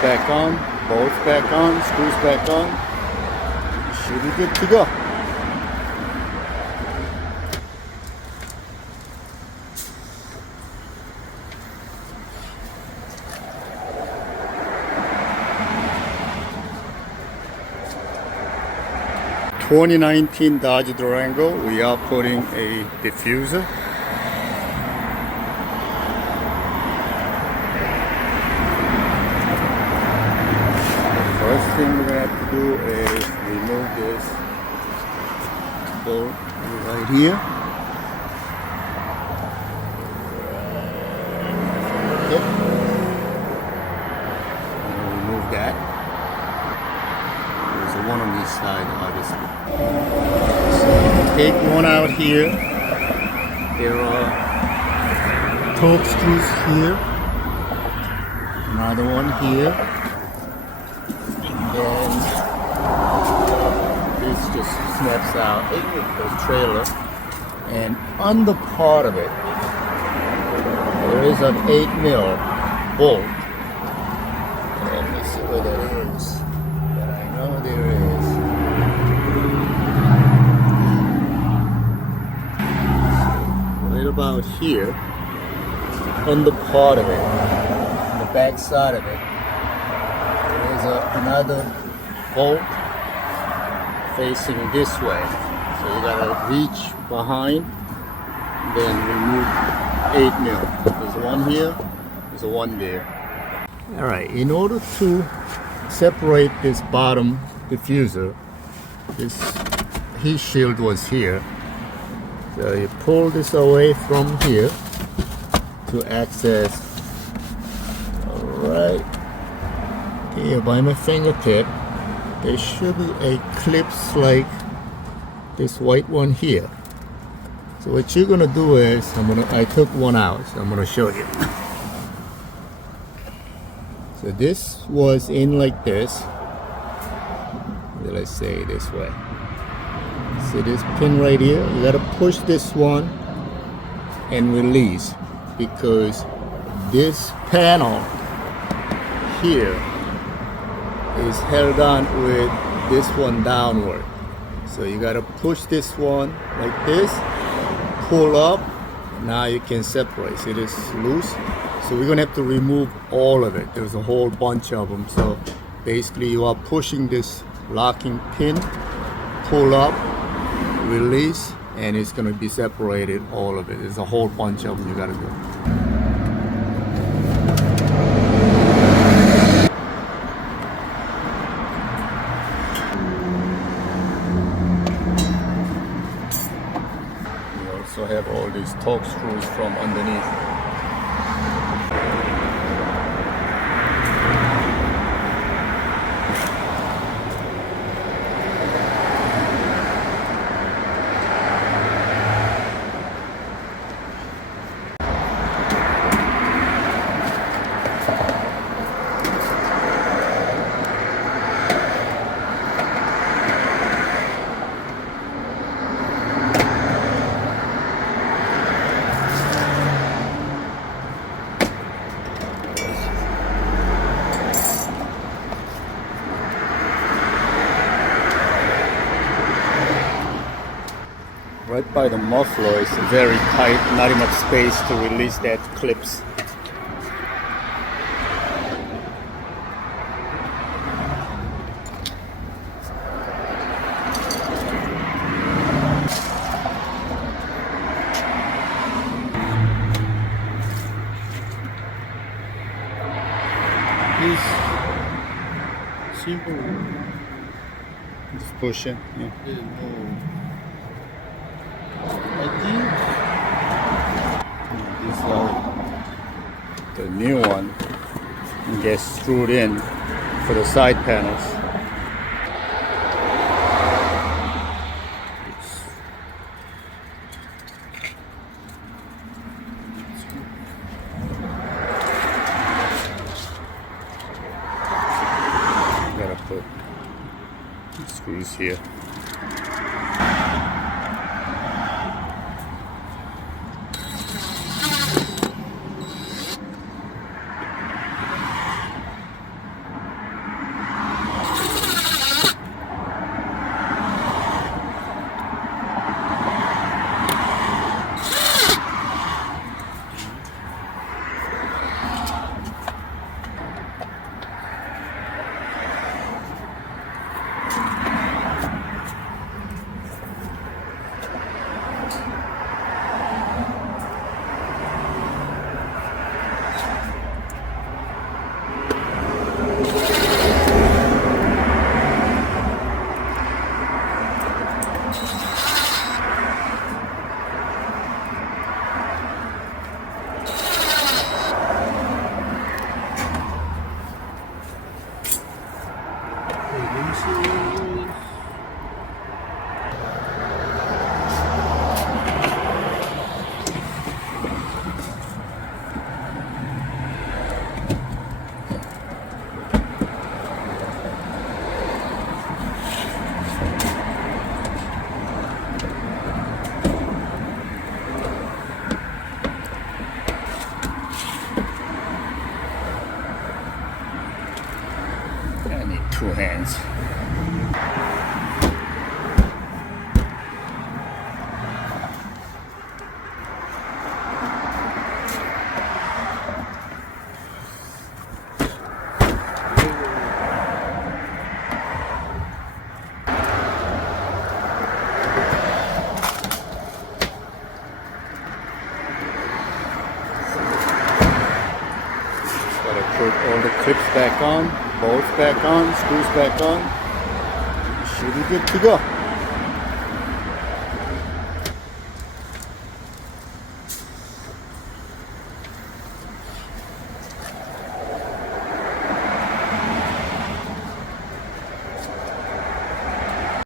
back on, bolts back on, screws back on. You should be good to go. ...2019 Dodge Durango, we are putting a diffuser. First thing we're going to have to do is remove this bolt right here. Yep. Remove that. There's one on this side, obviously. So take one out here. There are torque screws here. Another one here. And this just snaps out the trailer, and on the part of it there is an 8mm bolt. Let me see where that is, but I know there is. Right about here, on the part of it, on the back side of it, another bolt facing this way, so you gotta reach behind, then remove 8mm. There's one here, there's one there. All right, in order to separate this bottom diffuser, this heat shield was here, so you pull this away from here to access right here by my fingertip. There should be a clips like this white one here. So what you're gonna do is, I took one out, so I'm gonna show you. So this was in like this. Let's say this way. See this pin right here? You gotta push this one and release, because this panel here is held on with this one downward. So you gotta push this one like this, pull up, now you can separate. See, this is loose. So we're gonna have to remove all of it. There's a whole bunch of them. So basically you are pushing this locking pin, pull up, release, and it's gonna be separated, all of it. There's a whole bunch of them you gotta do. So have all these torque screws from underneath. Right by the muffler is very tight, not enough space to release that clips. Simple. Just push it. Yeah. This the new one gets screwed in for the side panels. Gotta put screws here. I need 2 hands. Gotta put all the clips back on, bolts back on, screws back on. Should be good to go.